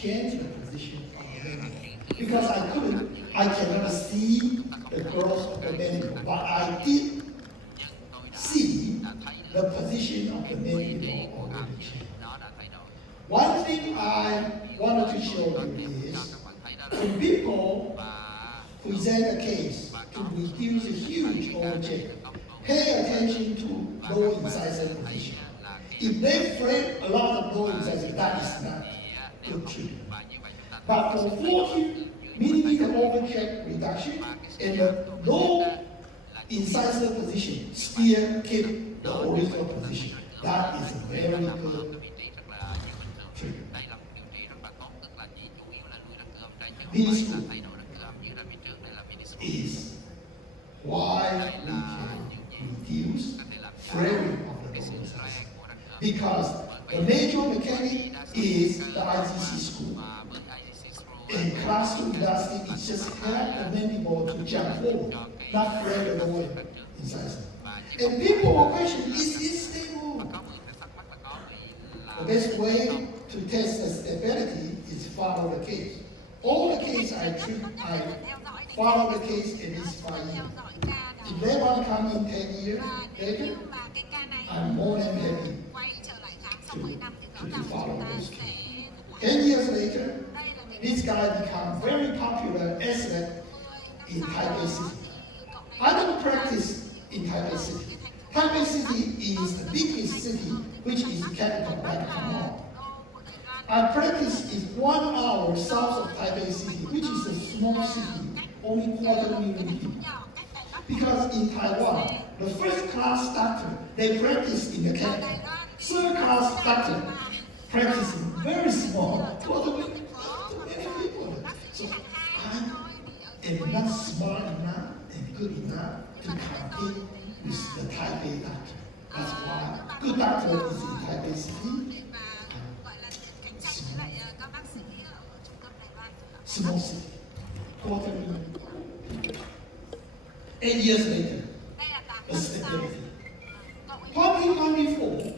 change the position of the mandible. Because I cannot see the growth of the mandible, but I did see the position of the mandible already changed. One thing I wanted to show you is when people present a case to reduce a huge object, pay attention to low incisor position. If they flare a lot of low incisor, that is not good treatment. But for 40 millimeter object reduction and the low incisor position still keep the original position, that is a very good treatment. This is why we can reduce flaring of the low incisor. Because the major mechanic is the IGC screw. And class 2 elastic is just help the mandible to jump forward, not flare the lower incisor. And people will question, is this stable? The best way to test the stability is follow the case. All the case I treat, I follow the case at least 5 years. If they want to come in 10 years later, I'm more than happy to follow those cases. 10 years later, this guy became very popular athlete in Taipei City. I don't practice in Taipei City. Taipei City is the biggest city, which is the capital right now. I practice in 1 hour south of Taipei City, which is a small city, only 250,000 people. Because in Taiwan, the first class doctor, they practice in the capital. Third class doctor practice very small, 250,000 people. So I am not smart enough and good enough to compete with the Taipei doctor. That's why good doctor is in Taipei City. Small city, 250,000 people. 8 years later, the stability. 2024,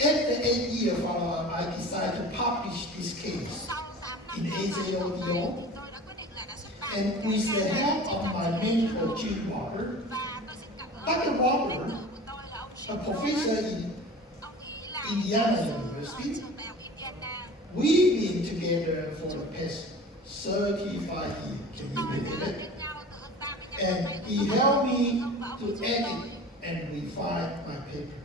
after 8 years follow-up, I decided to publish this case in AJODO. And with the help of my mentor, Jim Walker, Dr. Walker, a professor in Indiana University, we've been together for the past 35 years. Can you believe it? And he helped me to edit and refine my paper.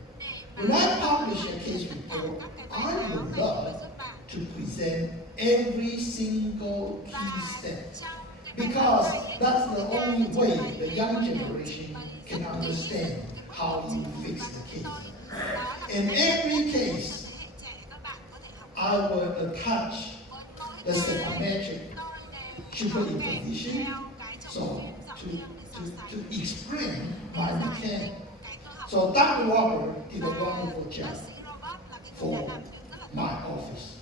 When I publish a case report, I would love to present every single key step, because that's the only way the young generation can understand how you fix the case. In every case, I will attach the psychometric superimposition, so to explain my mechanic. So Dr. Walker did a wonderful job for my office.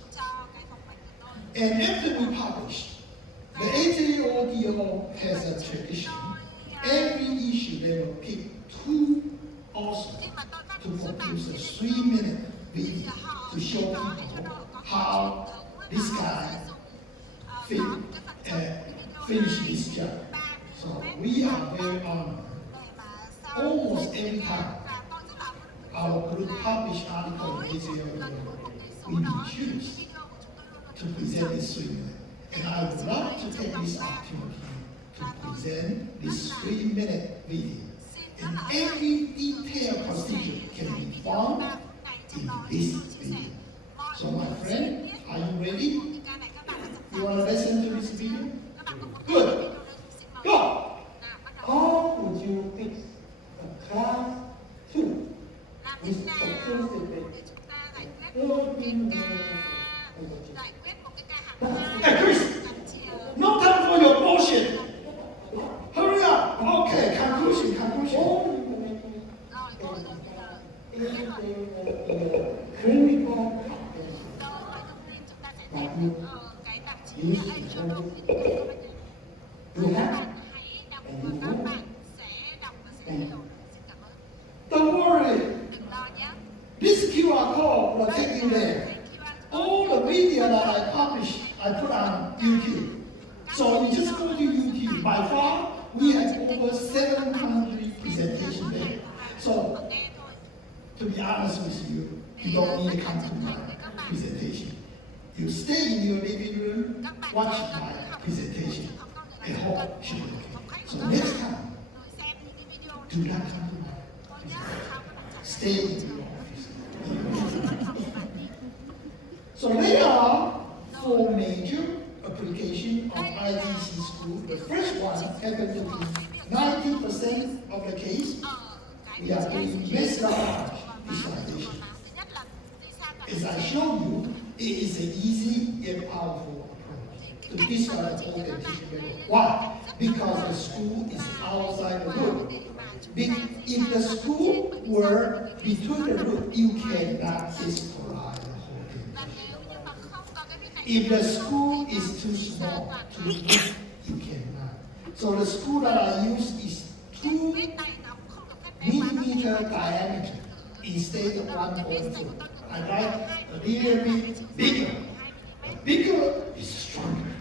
And after we published, the AJODO has a tradition. Every issue they will pick 2 authors to produce a 3-minute video to show people how this guy finished this job. So we are very honored. Almost every time our group published article in AJODO, we choose to present this 3 minutes. And I would love to take this opportunity to present this 3-minute video. And every detailed procedure can be found in this video. So my friend, are you ready? You want to listen to this video? Good. Go! How would you fix a class 2 with occlusive bed? Hey, Chris! No time for your bullshit! Hurry up! Okay, conclusion. Clinical Don't worry. This QR code will take you there. All the video that I published, I put on YouTube. So you just go to YouTube. By far, we have over 700 presentations there. So, to be honest with you, you don't need to come to my presentation. You stay in your living room, watch my presentation, and hope should be okay. So next time, do not come to my presentation. Stay in your office. So there are 4 major applications of IGC school. The first one happened to be 90% of the case. We are doing massage visualization. As I showed you, it is an easy yet powerful approach to visualize the orientation level. Why? Because the school is outside the room. If the school were between the room, you cannot visualize the whole thing. If the school is too small, too big, you cannot. So the school that I use is 2 millimeter diameter instead of 1.4. I like a little bit bigger. Bigger is stronger.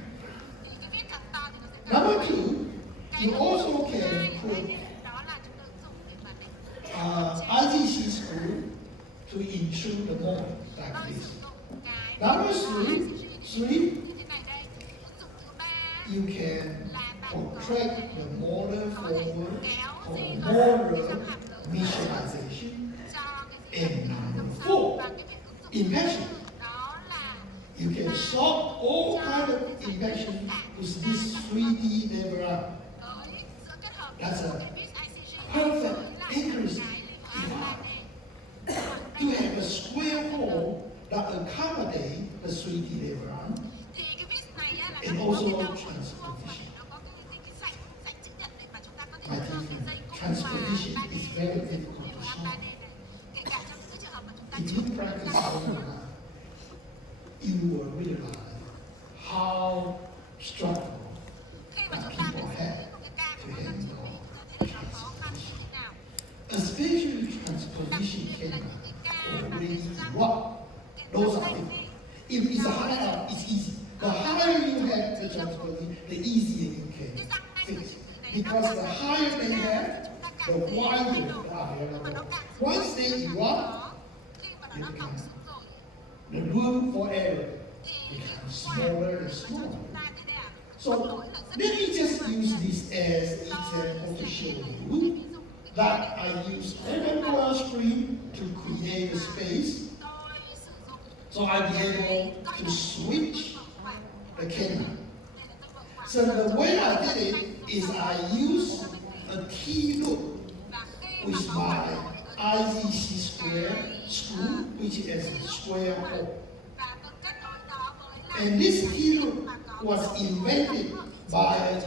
Number 2, you also can put IGC screw to intrude the motor like this. Number 3, you can contract the motor forward for motor visualization. And number 4, impression. You can solve all kinds of impression with this 3D diagram. That's a perfect accuracy to have a square hole that accommodates the 3D diagram and also transposition. I think transposition is very difficult to solve. If you practice long enough, you will realize how struggle that people have to handle transposition. Especially transposition camera or really rock. Those are different. If it's a high up, it's easy. The higher you have the transposition, the easier you can fix. Because the higher they have, the wider they are available. Once they erupt, the room for error becomes smaller and smaller. So let me just use this as an example to show you that I use a screen to create a space. So I'll be able to switch the camera. So the way I did it is I use a T-loop with my IGC square screw, which is a square hole. And this T-loop was invented by an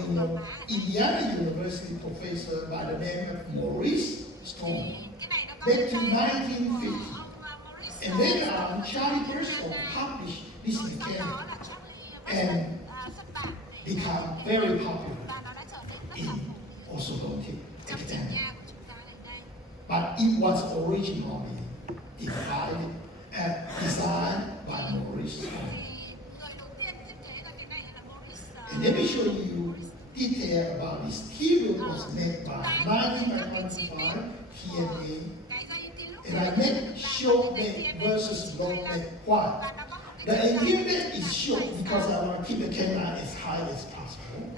Indiana University professor by the name of Maurice Stone back to 1950. And later on, Charlie Burstall published this mechanic and become very popular in orthodontic academia. But it was originally designed by Maurice Stone. And let me show you detail about this. T-loop was made by 1995 TNA. And I make short neck versus long neck. Why? The interior neck is short because I want to keep the camera as high as possible.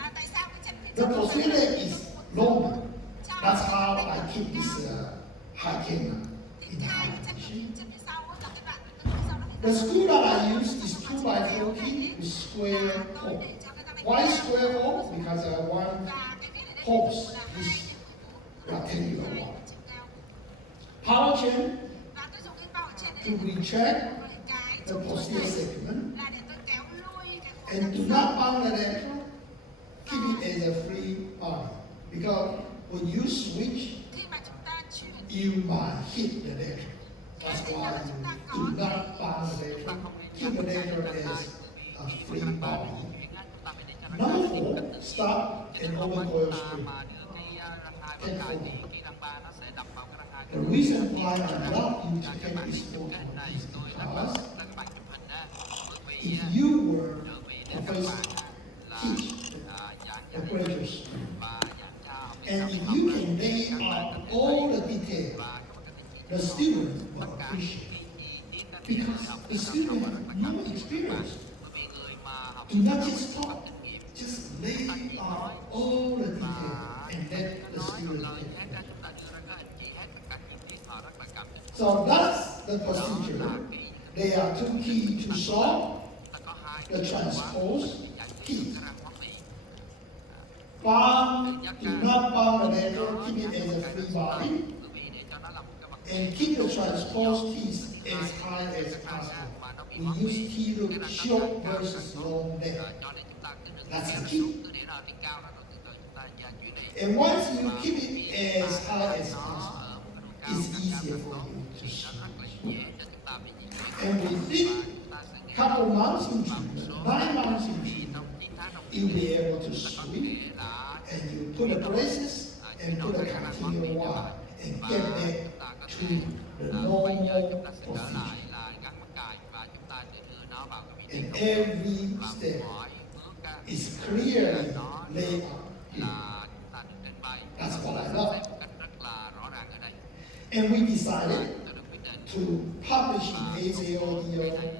The posterior neck is longer. That's how I keep this high camera in high position. The screw that I use is 2x4 key with square hole. Why square hole? Because I want holes this rectangular one. Power chain to retract the posterior segment and do not bound the lateral. Keep it as a free body because when you switch, you might hit the lateral. That's why you do not bound the lateral. Keep the lateral as a free body. Number 4, stop and open coil screw. The reason why I love you to take this photo is because if you were professor, teach the graduate student, and if you can lay out all the details, the student will appreciate it. Because the student has no experience. Do not just talk, just lay out all the details and let the student take it. So that's the procedure. There are two keys to solve the transpose keys. Bound, do not bound the letter, keep it as a free body, and keep the transpose keys as high as possible. We use key loop short versus long letter. That's the key. And once you keep it as high as possible, it's easier for you to switch. And within a couple months into 9 months into, you'll be able to switch, and you put the braces and put a continual wire and get back to the normal procedure. And every step is clearly laid out here. That's what I love. And we decided to publish in AJODO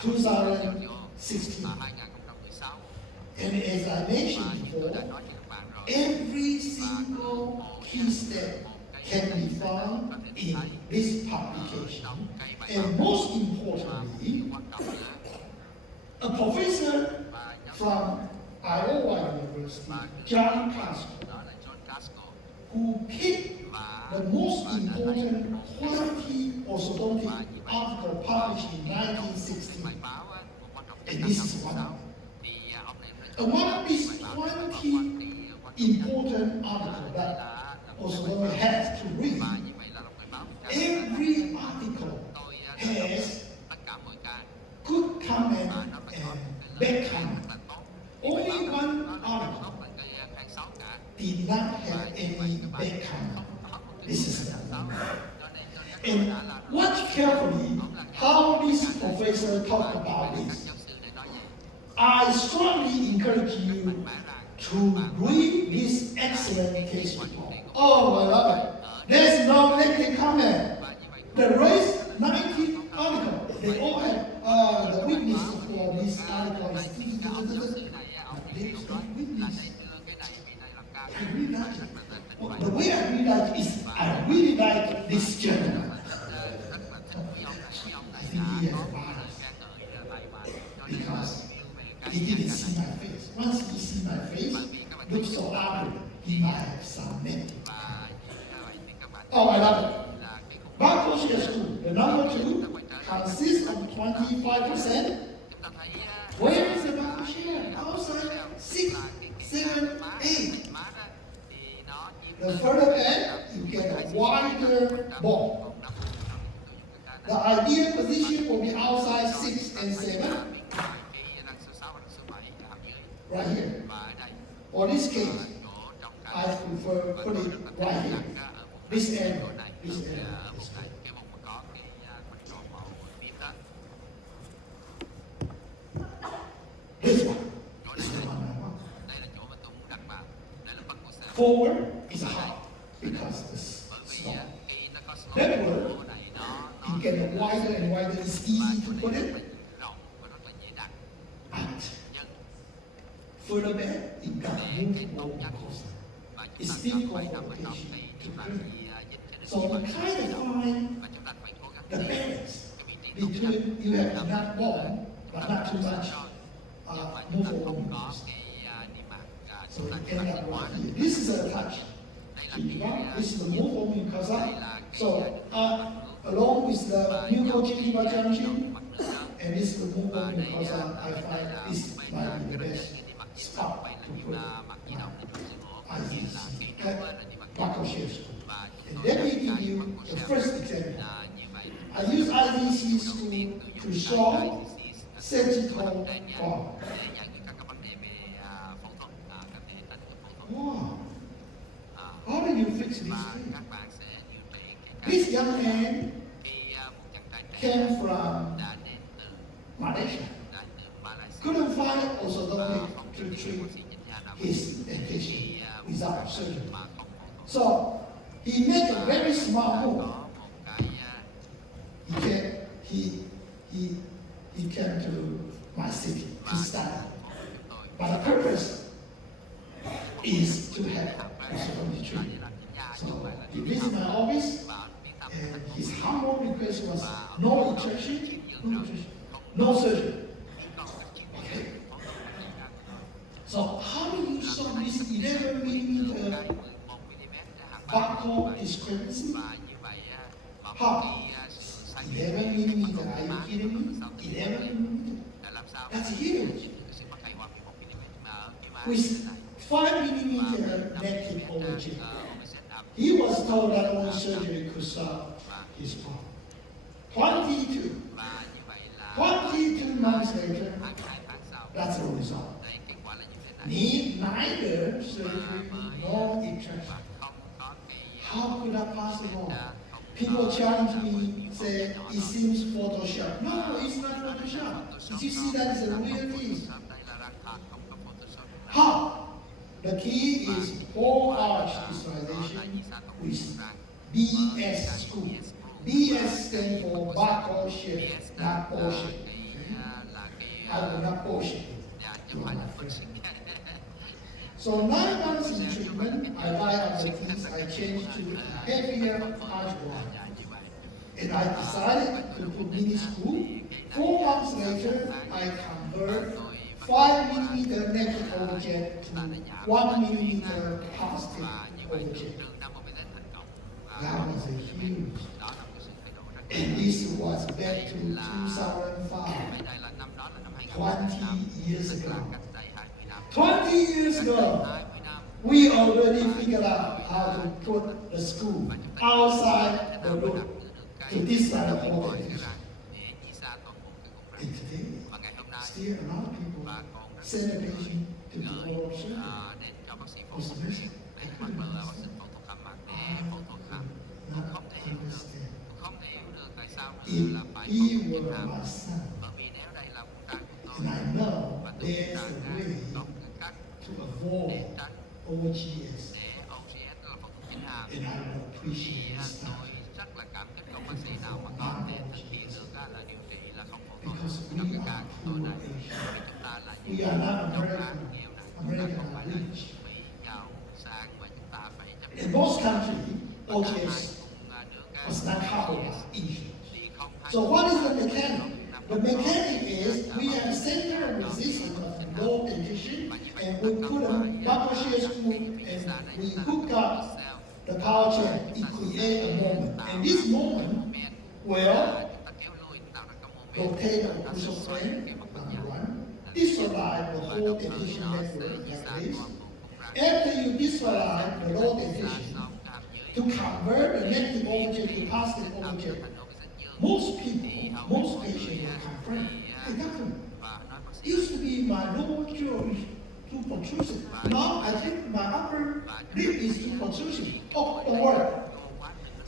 2016. And as I mentioned before, every single key step can be found in this publication. And most importantly, a professor from Iowa University, John Casco, who picked the most important quality orthodontic article published in 1960. And this is one of them. And one of these 20 important articles that orthodontic has to read, every article has good comment and bad comment. Only one article did not have any bad comment. This is the one. And watch carefully how this professor talked about this. I strongly encourage you to read this excellent case report. Oh, I love it. There's no negative comment. The rest 19 articles, they all have the witness for this article is there's no witness. I really like it. Well, the way I really like it is I really like this journal. I think he has bias because he didn't see my face. Once he see my face, looks so ugly, he might have some negative. Oh, I love it. Barcode school, the number 2 consists of 25%. Where is the barcode share? Outside 6, 7, 8. The further back, you get a wider ball. The ideal position will be outside 6 and 7. Right here. For this case, I prefer put it right here. This area. This area. This one is the one I want. Forward is hard because it's small. Backward, you get wider and wider. It's easy to put it. But further back, you got to move more closer. It's difficult for the patient to clean. So you kind of find the balance between you have enough bone, but not too much move over. So you end up right here. This is a touch. This is the move over mucosa. So along with the mucogingival junction, and this is the move over mucosa, I find this might be the best spot to put ICC. Barcode shares. And let me give you the first example. I use IDC to solve sagittal problem. Wow. How do you fix this thing? This young man came from Malaysia. tried orthodontic to treat his dentition without surgery. So he made a very smart move. He came to my city to study. But the purpose is to have orthodontic treatment. So he visited my office, and his humble request was no injection, no surgery. Okay. So how do you solve this 11mm barcode discrepancy? How? 11mm, are you kidding me? 11mm? That's huge. With 5mm negative overjet. He was told that only surgery could solve his problem. 22 months later, that's the result. Need neither surgery nor injection. How could that possible? People challenge me, say it seems Photoshop. No, it's not Photoshop. Did you see that is a real thing? How? The key is whole arch visualization with BS school. BS stands for barcode shape, not bullshit. I will not bullshit to my friend. So 9 months in treatment, I lied on the teeth, I changed to heavier arch one. And I decided to put mini screw. 4 months later, I convert 5mm negative overjet to 1mm positive overjet. That was a huge. And this was back to 2005, 20 years ago. 20 years ago, we already figured out how to put the screw outside the room to this side of the whole condition. And today, still a lot of people send a patient to the oral surgery. Was amazing. I couldn't understand. Not understand. If he were my son, and I know there's a way to avoid OGS, and I would appreciate his time. Because we are poor Asian. We are not American. American are rich. In most countries, OGS was not covered by insurance. So what is the mechanic? The mechanic is we have a center of resistance of low dentition, and we put a buckle share screw and we hook up the power chain. It creates a moment. And this moment will rotate the occlusal frame, number one, disalign the whole dentition network like this. After you disalign the low dentition, to convert the negative overjet to positive overjet, most people, most patients will confirm, hey doctor, used to be my lower jaw is too protrusive. Now I think my upper lip is too protrusive. Oh, don't worry.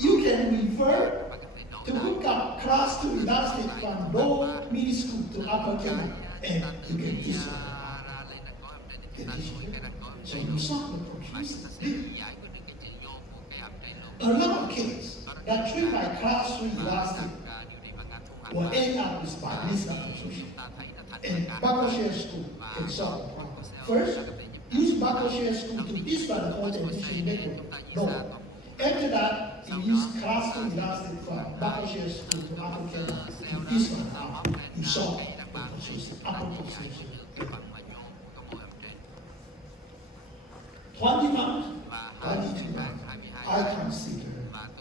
You can revert to hook up class 2 elastic from low mini scoop to upper canal, and you can dislocate. So you solve the protrusive lip. A lot of kids that treat by class 3 elastic will end up with bimetal protrusion. And buckle share screw can solve the problem. First, use buckle share screw to dislodge the whole dentition network. No. After that, you use class 2 elastic from buckle share screw to upper canal to dislodge the arm. You solve the protrusion, upper protrusion. 20 months, 22 months, I consider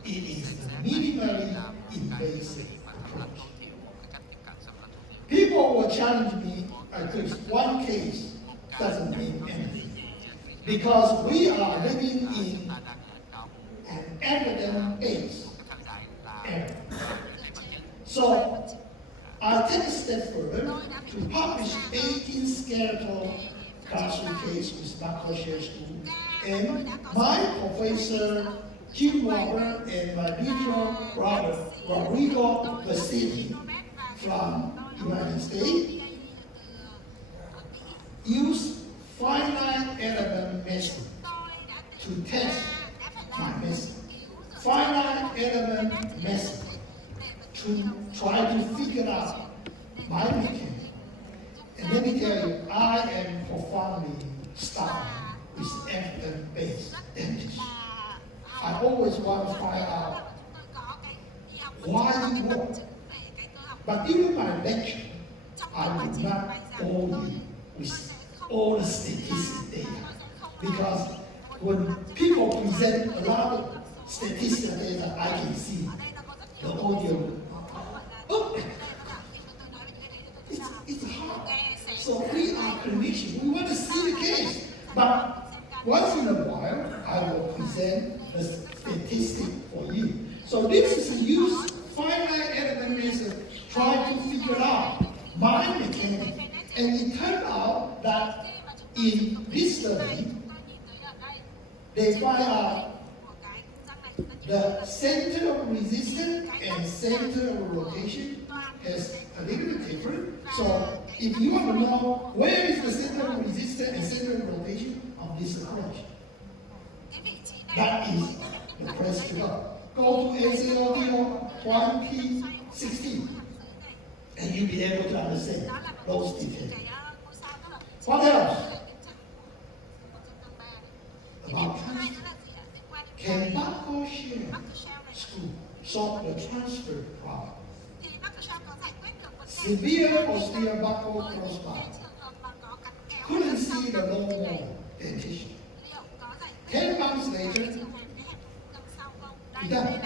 it is a minimally invasive approach. People will challenge me at least one case doesn't mean anything, because we are living in an evidence-based era. So I take a step further to publish 18 skeletal classroom case with buckle share screw, and my professor Jim Robert and my mutual brother Rodrigo Vasili from United States me tell you, I am profoundly stunned with evidence-based dentistry. I always want to find out why it works. But during my lecture, I would not bore you with all the statistical data. Because when people present a lot of statistical data, I can see the audio. Oh, it's hard. So we are clinicians. We want to see the case. But once in a while, I will present the statistic for you. So this is a use finite element method trying to figure out mind mechanics. And it turned out that in this study, they find out the center of resistance and center of rotation is a little bit different. So if you want to know where is the center of resistance and center of rotation of this approach, that is the place to go. Go to ACODO 2016 and you'll be able to understand those details. What else? About transfer. Can Buckle Share School solve the transfer problem? Severe posterior buccal crossbar. Couldn't see the normal dentition. 10 months later, he done.